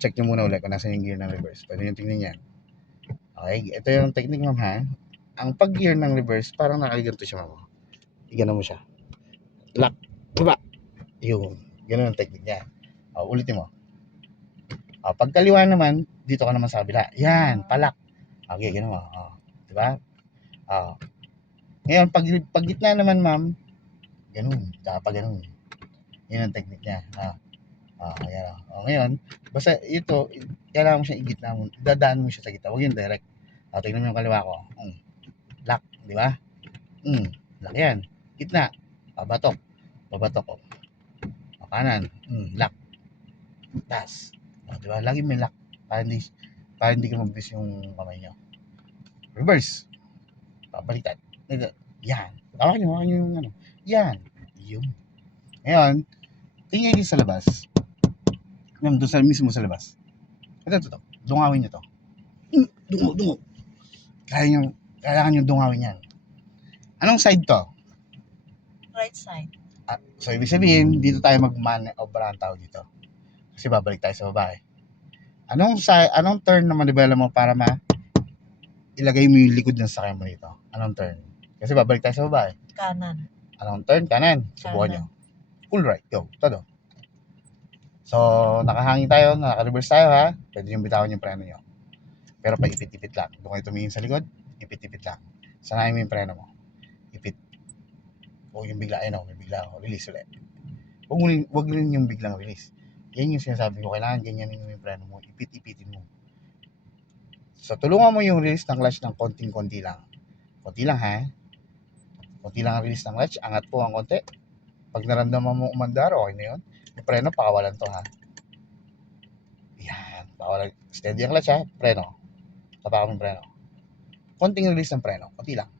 check nyo muna ulit kung nasa yung gear ng reverse. Pwede nyo tingnan yan. Okay, ito yung technique ma'am ha. Ang pag-gear ng reverse, parang nakaganto siya ma'am. Igano mo siya. Lock, baba. Yun, ganun ang technique niya. Ulitin mo. Pag kaliwa naman, dito ka naman sa kabila. Yan, palak. Okay, ganun mo. Diba? Ngayon, pag gitna naman ma'am, ganun. Dapat ganun. Yun ang technique niya. Ayan. Ngayon, basta ito, kailangan mo siya igitna mo. Dadaan mo siya sa gitna. Huwag yung direct. Tingnan mo yung kaliwa ko. Lock, di ba? Lock yan. Gitna. Babatok. Babatok ko. Kanan. Lock. Tas. Di ba? Lagi may lock. Para hindi ka mabis yung kamay nyo. Reverse. Pabaliktad. Yan. Hawakan nyo yung ano. Yan. Yung. Ngayon, tingin din sa labas. Doon sa mismo sa labas. Ito. Dungawin nyo to. Dungo. Kailangan nyo dungawin yan. Anong side to? Right side. So, ibig sabihin, dito tayo mag-manobra ang tao dito. Kasi babalik tayo sa babae. Anong turn na manibela mo para ilagay mo yung likod ng sakyan mo dito? Anong turn? Kasi babalik tayo sa babae. Kanan. Anong turn? Kanan. Subukan nyo. Full right. Go. Todo. So, nakahangin tayo, naka-reverse tayo ha. Pwede nyo bitawan yung preno nyo. Pero pa ipit-ipit lang. Doon kayo tumingin sa likod, ipit-ipit lang. Sanayin mo yung preno mo. Ipit. Huwag yung bigla, may bigla ako. Release ulit. Huwag rin yung biglang release. Yan yung sinasabi ko. Kailangan ganyanin mo yung preno mo. Ipit-ipitin mo. So, tulungan mo yung release ng clutch ng konting-konti lang. Konti lang ha. Konti lang ang release ng clutch. Angat po ang konti. Pag naramdaman mo umandar, okay na yun. Yung preno, pakawalan to ha. Yan. Pakawalan. Steady ang clutch ha. Preno. Tapakan mo yung preno. Konting release ng preno. Konti lang.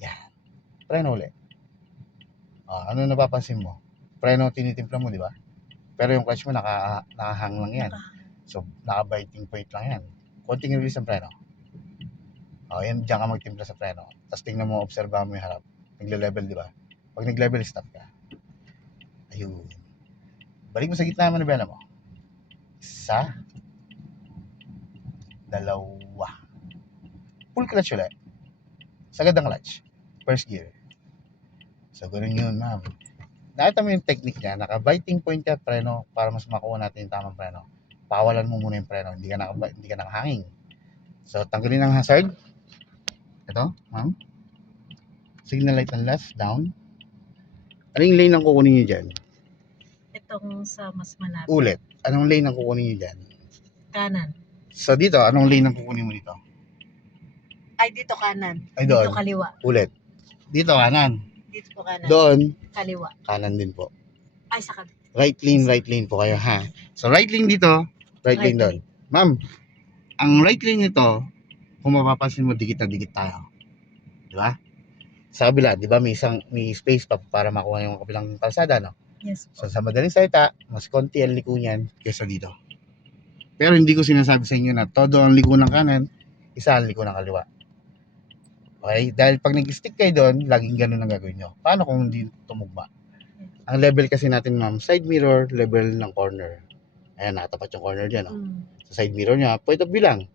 Yan. Preno ulit. Ano napapansin mo? Preno tinitimpla mo, di ba? Pero yung clutch mo nakahang lang yan. So, naka-biting point lang yan. Konting release ng preno. Yan, diyan ka magtimpla sa preno. Tapos tingnan mo, obserbahan mo yung harap. Nagle-level, di ba? Pag nag-level, stop ka. Ayun. Balik mo sa gitna mo na bela mo. Isa. Dalawa. Full clutch ulit. Sagad ang clutch. First gear. So, ganun yun, ma'am. Nakita mo yung technique niya. Naka-biting point ka preno para mas makuha natin yung tamang preno. Pakawalan mo muna yung preno. Hindi ka nakahanging. So, tanggalin ang hazard. Ito, ma'am. Signal light on left, down. Ano yung lane ang kukunin nyo dyan? Itong sa mas malapit. Ulit. Anong lane ang kukunin nyo dyan? Kanan. So, dito, anong lane ang kukunin mo dito? Ay, dito kanan. Ay, doon. Dito kaliwa. Ulit. Dito, kanan. Dito po kanan. Doon. Kaliwa. Kanan din po. Ay, sa kanan. Right lane po kayo, ha? So, right lane dito, right lane doon. Ma'am, ang right lane nito, kung mapapansin mo, dikit na dikit tayo. Di ba? Sa kabila, di ba, may space pa para makuha yung kabilang kalsada, no? Yes po. So, sa madaling salita, mas konti ang liko niyan kaysa dito. Pero hindi ko sinasabi sa inyo na todo ang liko ng kanan, isa ang liko ng kaliwa. Okay? Dahil pag nag-stick kayo doon, laging ganun ang gagawin nyo. Paano kung hindi tumugma? Ang level kasi natin, ma'am, side mirror, level ng corner. Ayan, nakatapat yung corner dyan, no? Sa side mirror niya, point of view lang.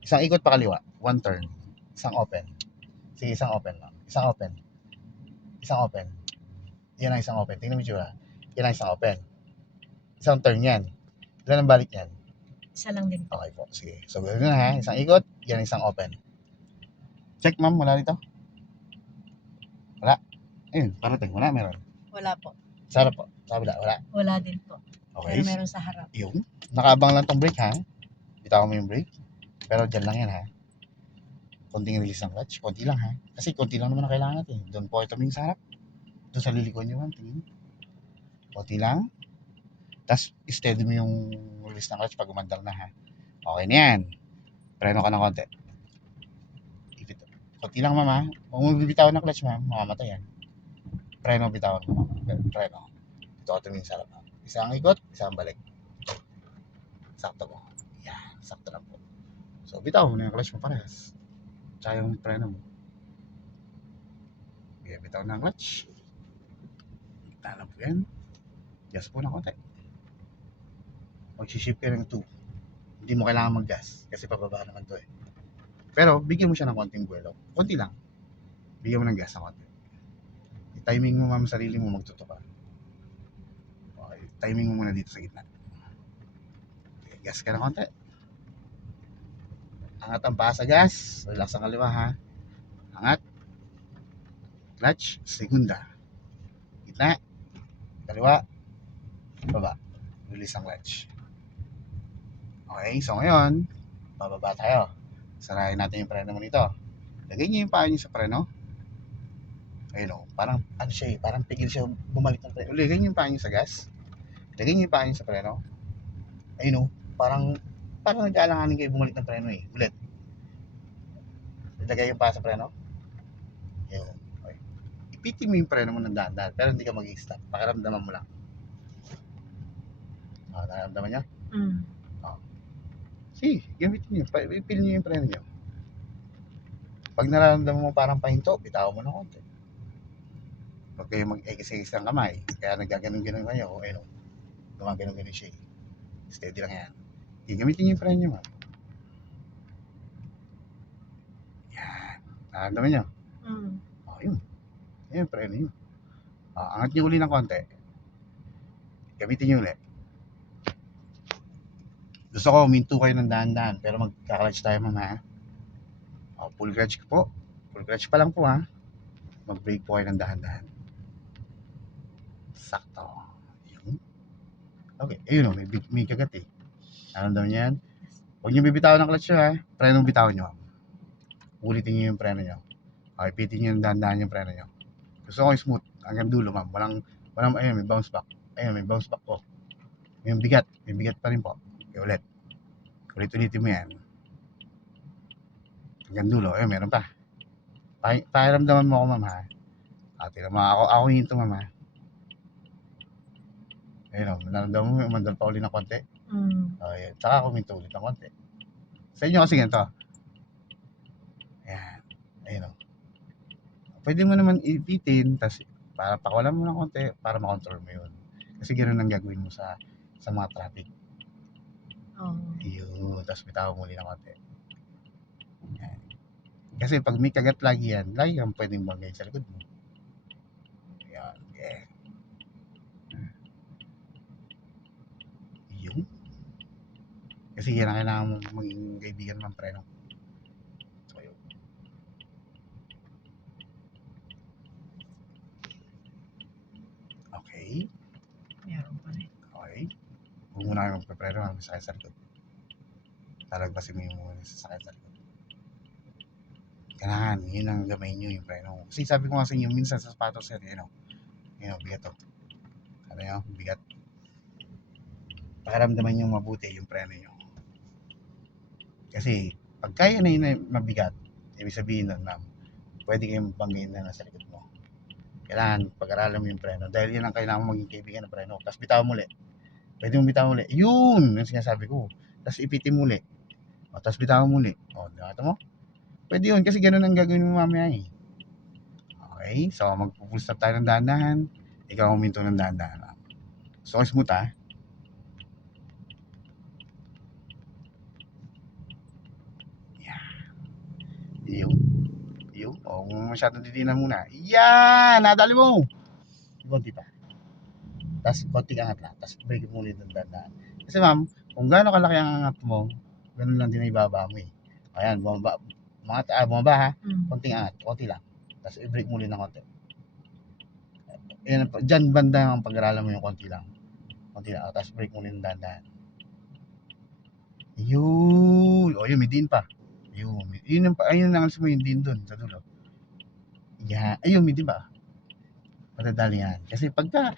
Isang ikot pa kaliwa, one turn. Isang open. Sige, isang open, ma'am. Isang open. Isang open. Yan ang isang open. Tingnan mo yung yan ang isang open. Isang turn yan. Ilan ang balik yan? Isa lang din po. Okay po, sige. So, ganoon na ha. Isang ikot, yan ang isang open. Check, ma'am. Wala dito? Wala? Ayun, parating. Wala, meron. Wala po. Sarap po. Sabi na, wala. Wala din po. Okay. Pero meron sa harap. Yung, nakaabang lang tong brake ha. Bitaw mo yung brake. Pero dyan lang yan ha. Konting release ng clutch. Konti lang ha. Kasi konti lang naman ang kailangan natin. Doon po ito tumingin sa harap. Doon sa lilikon nyo man. Tingin. Konti lang. Tapos steady mo yung release ng clutch pag umandar na ha. Okay na yan. Preno ka ng konti. Konti lang mama. Kung mabibitawan ng clutch ma'am, mamamatay yan. Preno bitawan mo. Preno. Ito ka tumingin sa harap. Isang ikot, isang balik. Sakto mo. Yan. Sakto lang po. So bitaw mo na yung clutch mo parehas. Tsaka yung preno mo. Okay, bitaw na ang clutch. Bitaw na po yan. Just po na konti. magsiship ka ng 2. Hindi mo kailangan mag-gas kasi pababa naman to eh. Pero bigyan mo siya ng konting buwelo. Konti lang. Bigyan mo ng gas ng konti. I-timing mo ma'am sarili mo magtuto ka. Okay, timing mo muna dito sa gitna. Okay, gas ka ng konti. Angat ang paa sa gas. Relax ang kaliwa ha. Angat. Clutch. Segunda. Gitna. Kaliwa. Baba. Release ang clutch. Okay, so ngayon, bababa tayo. Sarayin natin yung preno mo nito. Lagay niyo yung paa niyo sa preno. Ayun o, parang ano siya eh, parang pigil siya bumalik ng preno. Lagay niyo yung paa niyo sa gas. Lagay niyo yung paa niyo sa preno. Ayun o, parang nag-aalanganin kayo bumalik ng preno eh. Ulit. Ilagay yung paa sa preno. Ayun. Okay. Ipitin mo yung preno mo ng dahan-dahan, pero hindi ka mag-i-stop. Pakiramdaman mo lang. Nararamdaman niyo? Mm. Sige, gamitin niyo. Ipil niyo yung preno niyo. Pag nararamdaman mo parang pahinto, bitawan mo ng konti. Huwag kayo mag-exercise ng kamay. Kaya nagaganon-ganon kayo. Ayun o, gumaganon-ganon siya eh. Steady lang yan. Gamitin niyo yung preno niyo, ma'am. Yan. Nararamdaman niyo? Mm. Yun. Yan yung preno niyo. Angat niyo uli ng konti. Gamitin niyo ulit. Gusto ko huminto kayo ng dahan-dahan, pero magka-clutch tayo mama. Full clutch po. Full clutch pa lang po ha. Mag-brake po kayo ng dahan-dahan. Sakto. Yun. Okay. Ayun o, may kagat eh. Naramdaman niyo yan? Huwag niyo bibitawan ng clutch nyo ha. Preno bitawan niyo. Ulitin niyo yung preno niyo. Okay, pitin niyo ng dahan-dahan yung preno niyo. Gusto ko yung smooth. Hanggang dulo ma'am. Walang, ayun, may bounce back. Ayun, may bounce back po. May bigat. May bigat pa rin po. Okay, ulit. Ulit-ulitin mo yan. Hanggang dulo. Ayun, meron pa. Pakiramdaman mo ako ma'am ha. Tingnan mo. Ako hinto ma'am ha. Ayun o, naramdaman mo, umandal pa ulit ng konti. Okay, tsaka ako minto ulit ng konti. Sa inyo kasi ganito. Ayan. Ayun o. Pwede mo naman ipitin, tapos para pakawalan mo ng konti, para makontrol mo yun. Kasi ganoon ang gagawin mo sa mga traffic. Yun, tapos bitaw mo ulit ng konti. Ayan. Kasi pag may kagat lagi yan, lagi kang pwedeng banggain sa likod mo. Ayan, okay. Yun. Kasi yan ang kailangan mo maging kaibigan ng preno. So, yun. Okay. Meron pa rin. Okay. Huwag muna kayo magpapreno, masakit sa likod. Talagpasin mo yung sasakit sa likod. Kailangan, yun ang gamay nyo yung preno. Kasi sabi ko nga sa inyo, minsan sa sapatos yan, yun o, bigat o. Ano yun, bigat. Pakiramdaman nyo mabuti yung preno nyo. Kasi, pag kaya na yun na mabigat, ibig sabihin nun, ma'am, pwede kayong banggain na nasa likod mo. Kailangan, pag-aralan mo yung preno. Dahil yun ang kailangan mo maging kaibigan ng preno. Tapos bitaw mo ulit. Pwede mo bitaw ulit. Yun! Yung sinasabi ko. Tapos ipitin mo ulit. Tapos bitaw mo ulit. Nakita mo? Pwede yun. Kasi ganun ang gagawin mo mamaya eh. Okay? So, mag-full stop tayo ng dahan-dahan. Ikaw huminto ng dahan-dahan. So, smooth ha. Yun. Kung masyadong didinan muna. Yan! Nadali mo! Konti pa. Tapos, konti angat lang. Tapos, break mo ulit ng dahan-dahan. Kasi ma'am, kung gaano kalaki ang angat mo, ganun lang din ang ibaba mo eh. Ayan, bumaba ha. Konting angat. Konti lang. Tapos, i-break mo ulit ng konti. Ayan, dyan banda ang pag-aralan mo yung konti lang. Konti lang. Tapos, break mo ulit ng dahan-dahan. Yun! Yun, may din pa. Ayun ang mo yung din dun sa dulo. Yan. Ayun, may din pa. Madadali yan. Kasi pagka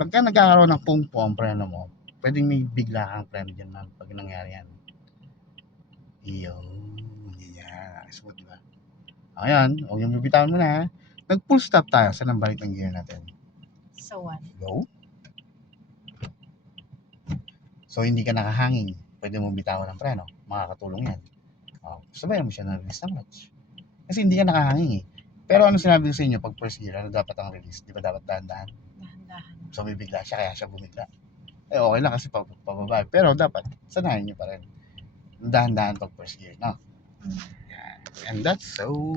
nagkakaroon ng pungpo ang preno mo, pwedeng may bigla kang preno dyan ma'am pag nangyari yan. Yun. Yan. Smooth diba? Ayan. Huwag yung bibitawan mo na ha. Nag-full stop tayo. Saan ang balik ng gear natin? Sa 1. Go. So, hindi ka nakahangin. Pwede mo bitawan ng preno. Makakatulong yan. Sabayan mo siya ng release ng clutch. Kasi hindi ka nakahangin eh. Pero ano sinabi ko sa inyo pag first gear, ano dapat ang release? Di ba dapat dahan-dahan? Dahan-dahan. So, may bigla siya, kaya siya bumigla. eh okay lang kasi pababa. Pero dapat, sanayin nyo pa rin. Dahan-dahan pag first gear, no? Mm. And that's so